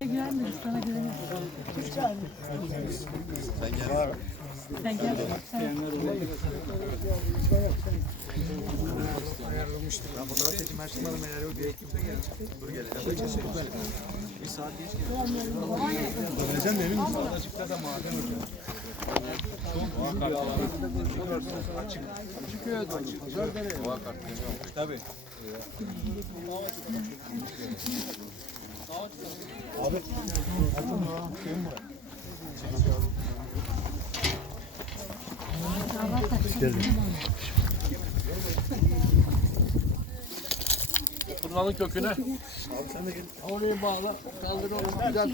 Güvenmiyoruz sana güveniyoruz. Sen gel. Sen gel. Ben fotoğraf çekim açtırmadım eğer yok diye. Dur geleceğim. Bir saat geç geleceğim. Döneceğim de emin misin? Açıkta da maden hocam. Açık. Açık evet. Açık. Doğa kart Tabii. Abi. Atın ya. Şeyim var. Fırlanın köküne. Abi sen de gel. Orayı bağla. Kaldır onu. Güzel.